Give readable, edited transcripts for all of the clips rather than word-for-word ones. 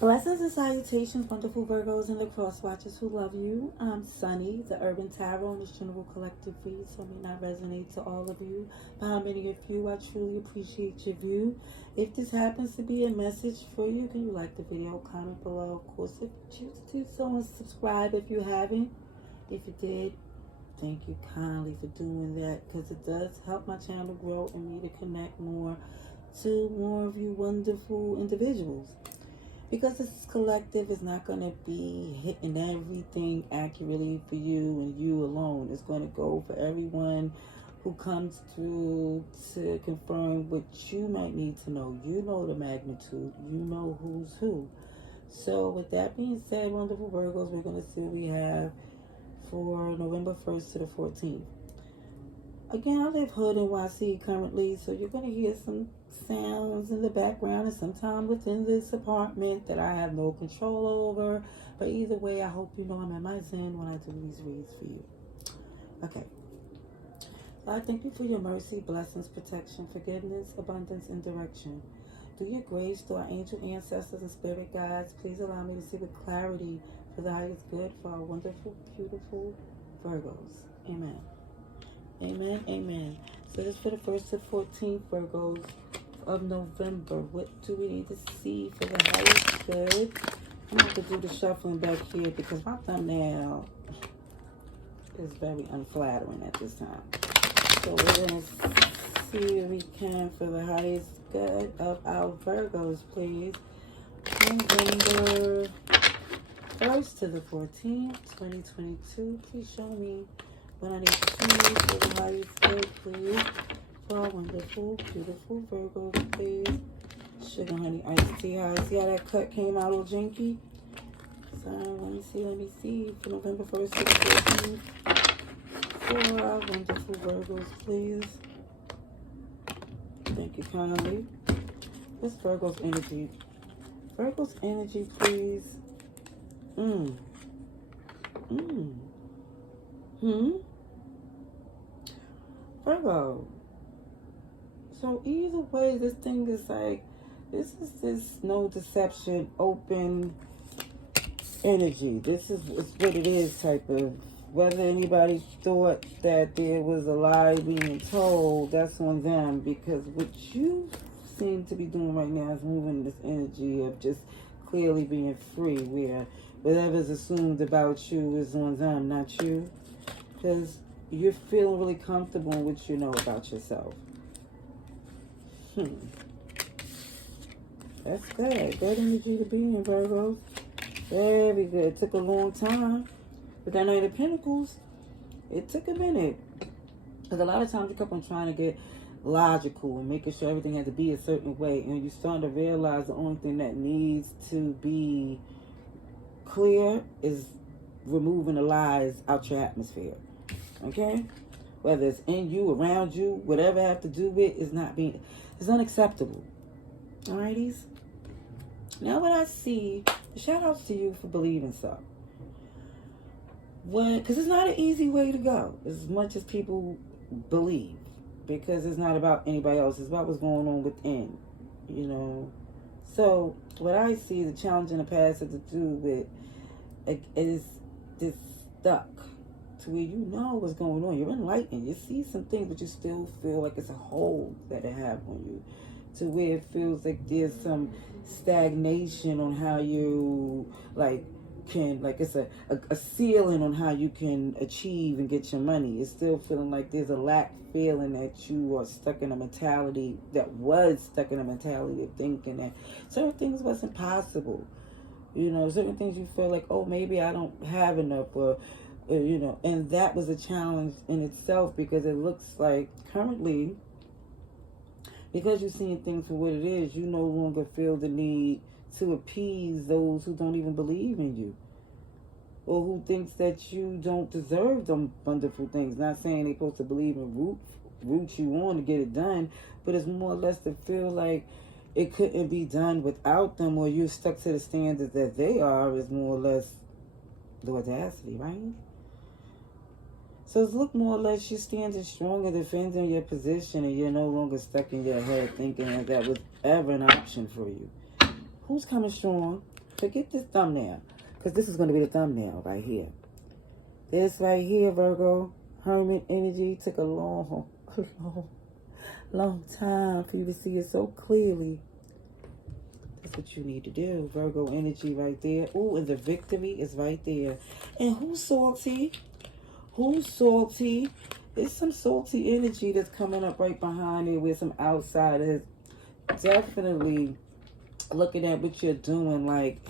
Blessings and salutations, wonderful Virgos and the cross watchers who love you. I'm Sunny, the Urban Tarot, and this general collective read, so it may not resonate to all of you. But how many of you, I truly appreciate your view. If this happens to be a message for you, can you like the video, comment below? Of course, if you choose to do so, and subscribe if you haven't. If you did, thank you kindly for doing that, because it does help my channel grow and me to connect more to more of you wonderful individuals. Because this collective is not going to be hitting everything accurately for you and you alone. It's going to go for everyone who comes through to confirm what you might need to know. You know the magnitude. You know who's who. So with that being said, wonderful Virgos, we're going to see what we have for November 1st to the 14th. Again, I live hood in YC currently, so you're going to hear some sounds in the background and sometime within this apartment that I have no control over. But either way, I hope you know I'm at my zen when I do these reads for you. Okay. So I thank you for your mercy, blessings, protection, forgiveness, abundance, and direction. Through your grace, through our angel ancestors and spirit guides, please allow me to see with clarity for the highest good for our wonderful, beautiful Virgos. Amen. Amen, amen. So this is for the 1st to 14th Virgos of November. What do we need to see for the highest good? I'm going to do the shuffling back here because my thumbnail is very unflattering at this time. So we're going to see if we can for the highest good of our Virgos, please. November 1st to the 14th, 2022. Please show me what I need to see for the highest good, please. For our wonderful, beautiful Virgos, please. Sugar, honey, iced tea. See how that cut came out all janky? So, let me see. For November 1st to the 14th. For our wonderful Virgos, please. Thank you kindly. What's Virgo's energy? Virgo's energy, please. Virgo. So either way, this thing is like, this is this no deception, open energy. This is what it is type of, whether anybody thought that there was a lie being told, that's on them. Because what you seem to be doing right now is moving this energy of just clearly being free, where whatever's assumed about you is on them, not you. Because you're feeling really comfortable in what you know about yourself. That's good. Good energy to be in, Virgos. Very good. It took a long time. But that Knight of Pentacles, it took a minute. Because a lot of times you kept on trying to get logical and making sure everything had to be a certain way. And you're starting to realize the only thing that needs to be clear is removing the lies out your atmosphere. Okay? Whether it's in you, around you, whatever have to do with, it's unacceptable. Alrighties? Now what I see, shout outs to you for believing so. Because it's not an easy way to go, as much as people believe. Because it's not about anybody else, it's about what's going on within. You know? So, what I see, the challenge in the past has to do with, is this stuck. To where you know what's going on. You're enlightened. You see some things, but you still feel like it's a hold that it have on you. To where it feels like there's some stagnation on how you it's a ceiling on how you can achieve and get your money. It's still feeling like there's a lack feeling that you are stuck in a mentality of thinking that certain things wasn't possible. You know, certain things you feel like, oh, maybe I don't have enough, or you know, and that was a challenge in itself, because it looks like currently, because you're seeing things for what it is, you no longer feel the need to appease those who don't even believe in you, or who thinks that you don't deserve them wonderful things. Not saying they're supposed to believe and root you on to get it done, but it's more or less to feel like it couldn't be done without them, or you're stuck to the standards that they are, is more or less the audacity, right? So it's look more or less you're standing strong and defending your position, and you're no longer stuck in your head thinking that was ever an option for you. Who's coming strong? Forget this thumbnail. Because this is going to be the thumbnail right here. This right here, Virgo, Hermit energy, took a long time for you to see it so clearly. That's what you need to do. Virgo energy right there. Oh, and the victory is right there. And who's salty? Who's salty? There's some salty energy that's coming up right behind it with some outsiders definitely looking at what you're doing, like,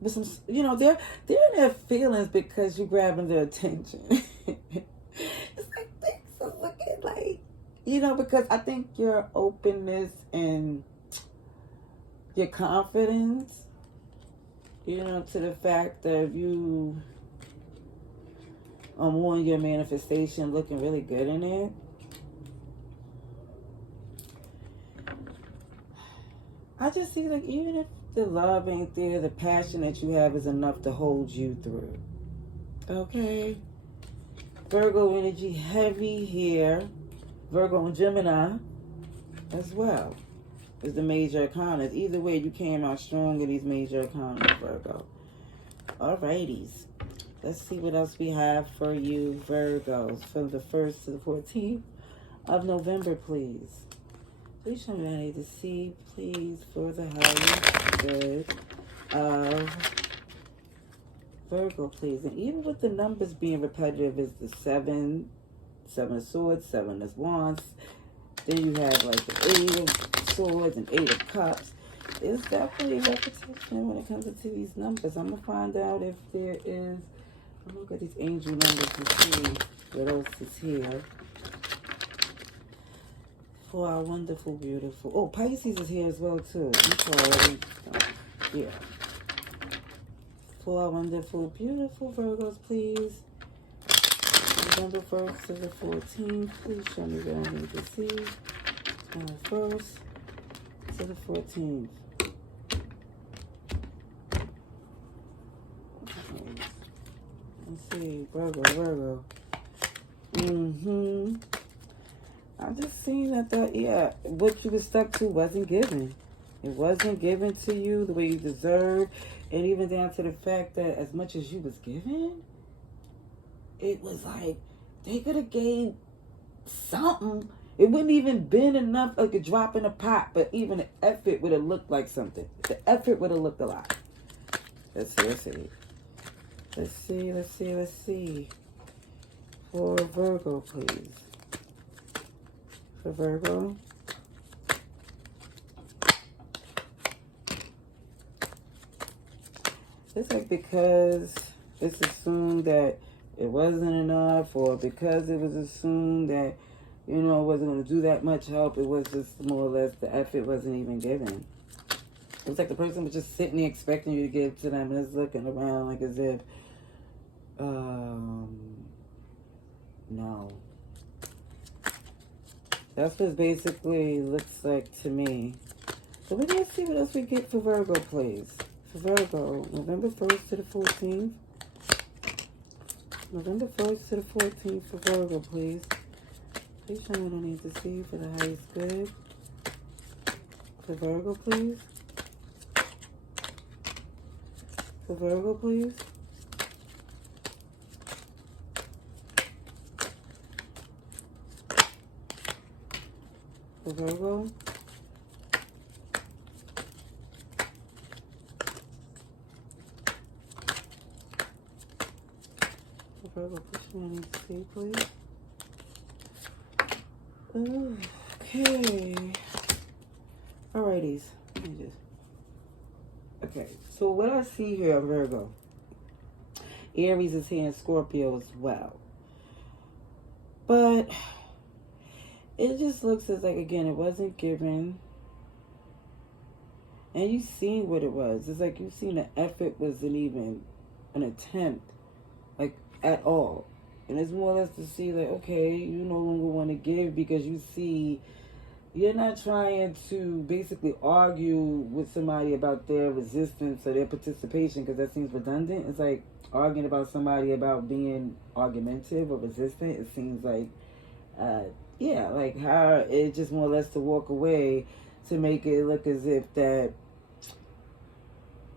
with some, you know, they're in their feelings because you're grabbing their attention. It's like things are looking like, you know, because I think your openness and your confidence, you know, to the fact that you are more in your manifestation, looking really good in it. I just see, like, even if the love ain't there, the passion that you have is enough to hold you through. Okay? Virgo energy heavy here. Virgo and Gemini as well is the major arcana. Either way, you came out strong in these major arcana, Virgo. Alrighties. Let's see what else we have for you, Virgos, from the 1st to the 14th of November, please. Please show me what I need to see, please, for the highest good of Virgo, please. And even with the numbers being repetitive, is the 7 of Swords, 7 of Wands. Then you have like the 8 of Swords and 8 of Cups. There's definitely repetition when it comes to these numbers. I'm going to find out if there is. I'm going to look at these angel numbers to see what else is here. For our wonderful, beautiful... Oh, Pisces is here as well, too. I'm sorry. Yeah. For our wonderful, beautiful Virgos, please. November 1st to the 14th. Please show me what I need to see. 1st to the 14th. Let's see. Virgo. I'm just seeing that, what you were stuck to wasn't given. It wasn't given to you the way you deserved. And even down to the fact that as much as you was given, it was like they could have gave something. It wouldn't even been enough like a drop in a pot, but even the effort would have looked like something. The effort would have looked a lot. Let's see. For Virgo, please. For Virgo. It's like because it's assumed that it wasn't enough, or because it was assumed that, you know, it wasn't going to do that much help. It was just more or less the effort wasn't even given. It was like the person was just sitting there expecting you to give to them, and it's looking around like as if, no. That's what it basically looks like to me. So let's see what else we get for Virgo, please. For Virgo, November 1st to the 14th. November 1st to the 14th for Virgo, please. Please show me what I need to see for the highest good. For Virgo, please. For Virgo, please. For Virgo. For Virgo, push me, I need to see, please. Okay. Alrighties. Okay, so what I see here, Virgo. Aries is here and Scorpio as well. But it just looks as like, again, it wasn't given. And you seen what it was. It's like you seen the effort wasn't even an attempt, like, at all. And it's more or less to see, like, okay, you no longer want to give because you see you're not trying to basically argue with somebody about their resistance or their participation, because that seems redundant. It's like arguing about somebody about being argumentative or resistant. It seems like, like how it just more or less to walk away to make it look as if that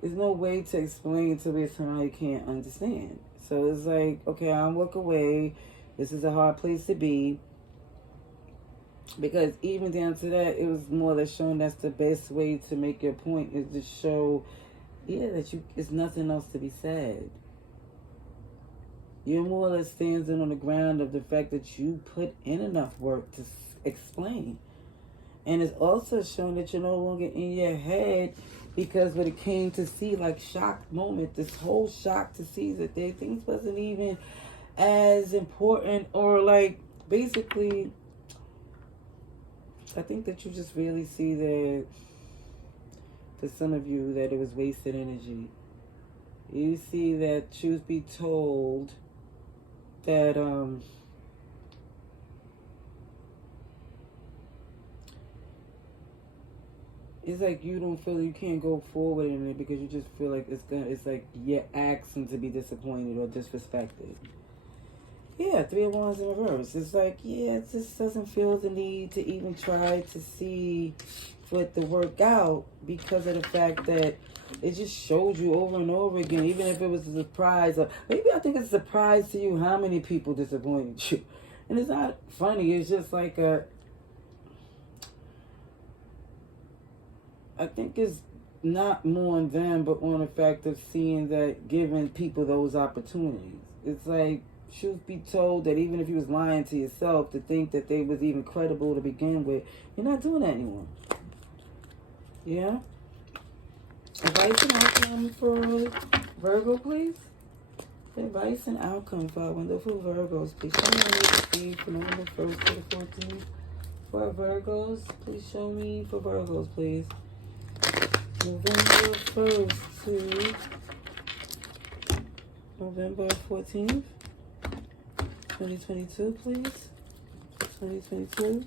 there's no way to explain it to where somebody can't understand. So it's like, okay, I'll walk away. This is a hard place to be. Because even down to that, it was more or less showing that's the best way to make your point, is to show, yeah, that it's nothing else to be said. You're more or less standing on the ground of the fact that you put in enough work to explain. And it's also showing that you're no longer in your head, because when it came to see, like, shock moment, this whole shock to see that things wasn't even as important, or like, basically, I think that you just really see that, for some of you, that it was wasted energy. You see that, truth be told, that it's like you don't feel you can't go forward in it, because you just feel like it's like you're asking to be disappointed or disrespected. Yeah, 3 of Wands in reverse. It's like, yeah, it just doesn't feel the need to even try to see for it to work out, because of the fact that it just showed you over and over again, even if it was a surprise, or maybe I think it's a surprise to you how many people disappointed you. And it's not funny, it's just like I think it's not more on them, but on the fact of seeing that, giving people those opportunities. It's like, truth be told, that even if you was lying to yourself to think that they was even credible to begin with, you're not doing that anymore. Yeah? Advice and outcome for Virgo, please. Advice and outcome for our wonderful Virgos. Please show me what you see from November 1st to the 14th. For our Virgos, please show me for Virgos, please. November 1st to November 14th, 2022, please. 2022.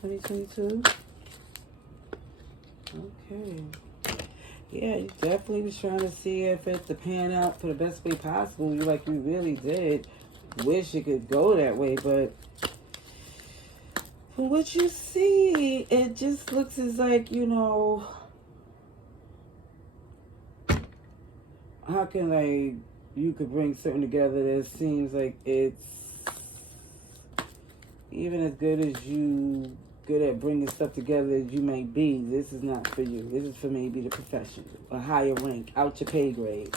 2022. Okay. Yeah, you definitely was trying to see if it to pan out for the best way possible. You really did wish it could go that way, but from what you see, it just looks as like, how can like you could bring something together that seems like it's even as good as you good at bringing stuff together as you may be. This is not for you. This is for maybe the professional, a higher rank, out your pay grade,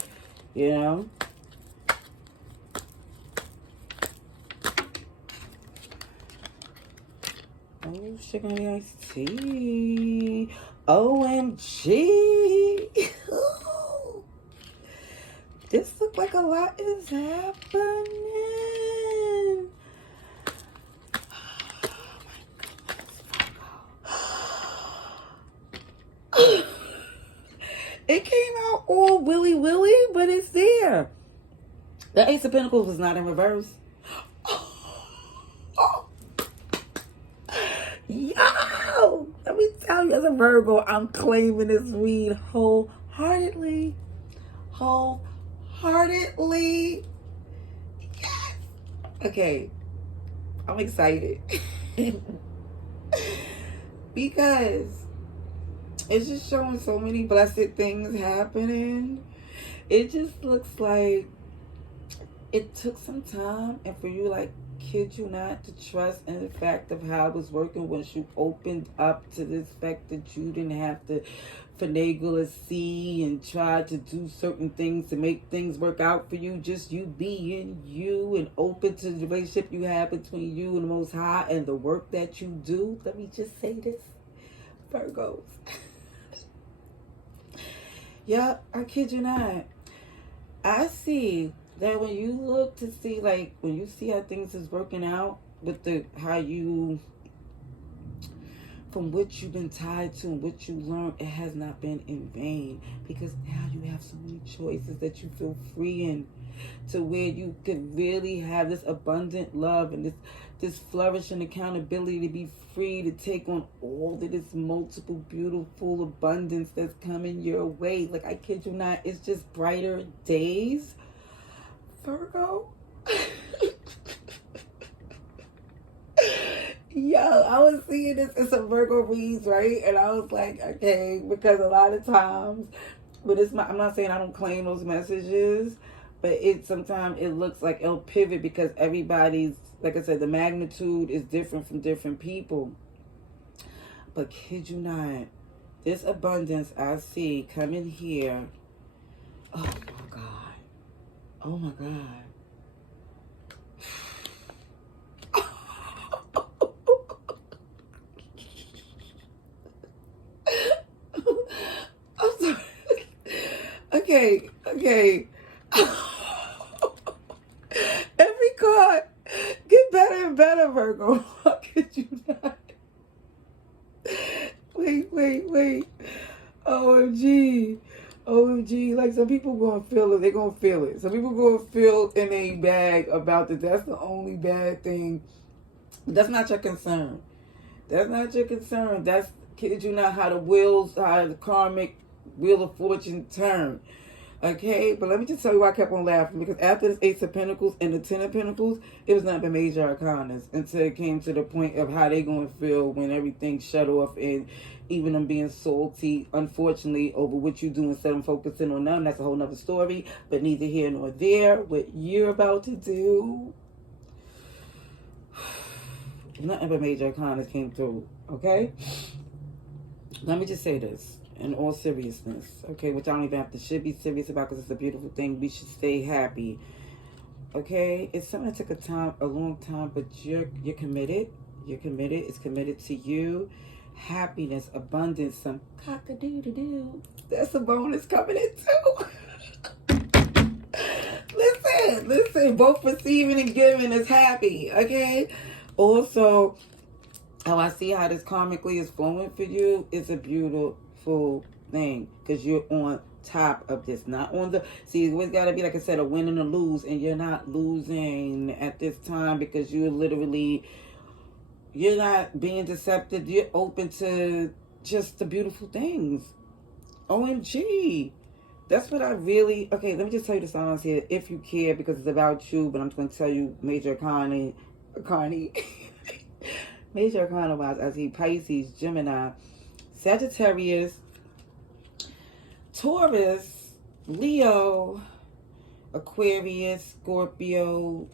Oh, sugar and iced tea. OMG. This looks like a lot is happening. It came out all willy-willy, but it's there. The Ace of Pentacles was not in reverse. Yo! Let me tell you, as a Virgo, I'm claiming this read wholeheartedly. Wholeheartedly. Yes! Okay. I'm excited. Because it's just showing so many blessed things happening. It just looks like it took some time, and for you, like, kid you not, to trust in the fact of how it was working once you opened up to this fact that you didn't have to finagle or see and try to do certain things to make things work out for you. Just you being you and open to the relationship you have between you and the Most High and the work that you do. Let me just say this, Virgos. Yeah, I kid you not. I see that when you look to see, like, when you see how things is working out with how you, from what you've been tied to and what you learned, it has not been in vain, because now you have so many choices that you feel free in, to where you could really have this abundant love and this flourishing accountability to be free to take on all of this multiple beautiful abundance that's coming your way. Like, I kid you not, it's just brighter days, Virgo. Yo, I was seeing this in some Virgo reads, right? And I was like, okay, because a lot of times, but I'm not saying I don't claim those messages, but sometimes it looks like it'll pivot because everybody's, like I said, the magnitude is different from different people. But kid you not, this abundance I see coming here. Oh my God. Oh my God. I'm sorry. Okay. Every card get better and better, Virgo. How could you not? Wait. OMG. Like, some people gonna feel it. They're gonna feel it. Some people gonna feel in a bag about it. That's the only bad thing. That's not your concern. That's, kid you not, how the karmic wheel of fortune turn. Okay, but let me just tell you why I kept on laughing. Because after this Ace of Pentacles and the Ten of Pentacles, it was not the major arcanas until it came to the point of how they going to feel when everything shut off, and even them being salty, unfortunately, over what you do instead of focusing on them. That's a whole nother story, but neither here nor there. What you're about to do, nothing but major arcanas came through, okay? Let me just say this. In all seriousness, okay, which I don't even should be serious about because it's a beautiful thing. We should stay happy, okay? It's something that took a long time, but you're committed. You're committed. It's committed to you. Happiness, abundance, some cock-a-doo-doo-doo. That's a bonus coming in too. Listen. Both receiving and giving is happy, okay? Also, how I see how this karmically is flowing for you is a beautiful thing, because you're on top of this, not on the, see, it's got to be, like I said, a win and a lose, and you're not losing at this time because you're not being deceptive. You're open to just the beautiful things. OMG. That's what I really, okay, let me just tell you the signs here, if you care, because it's about you, but I'm just going to tell you major arcana major arcana wise, I see Pisces, Gemini, Sagittarius, Taurus, Leo, Aquarius, Scorpio.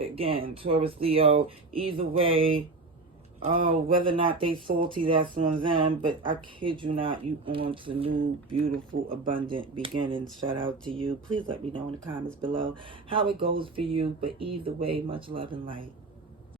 Again, Taurus, Leo. Either way, whether or not they salty, that's on them. But I kid you not, you on to new, beautiful, abundant beginnings. Shout out to you. Please let me know in the comments below how it goes for you. But either way, much love and light.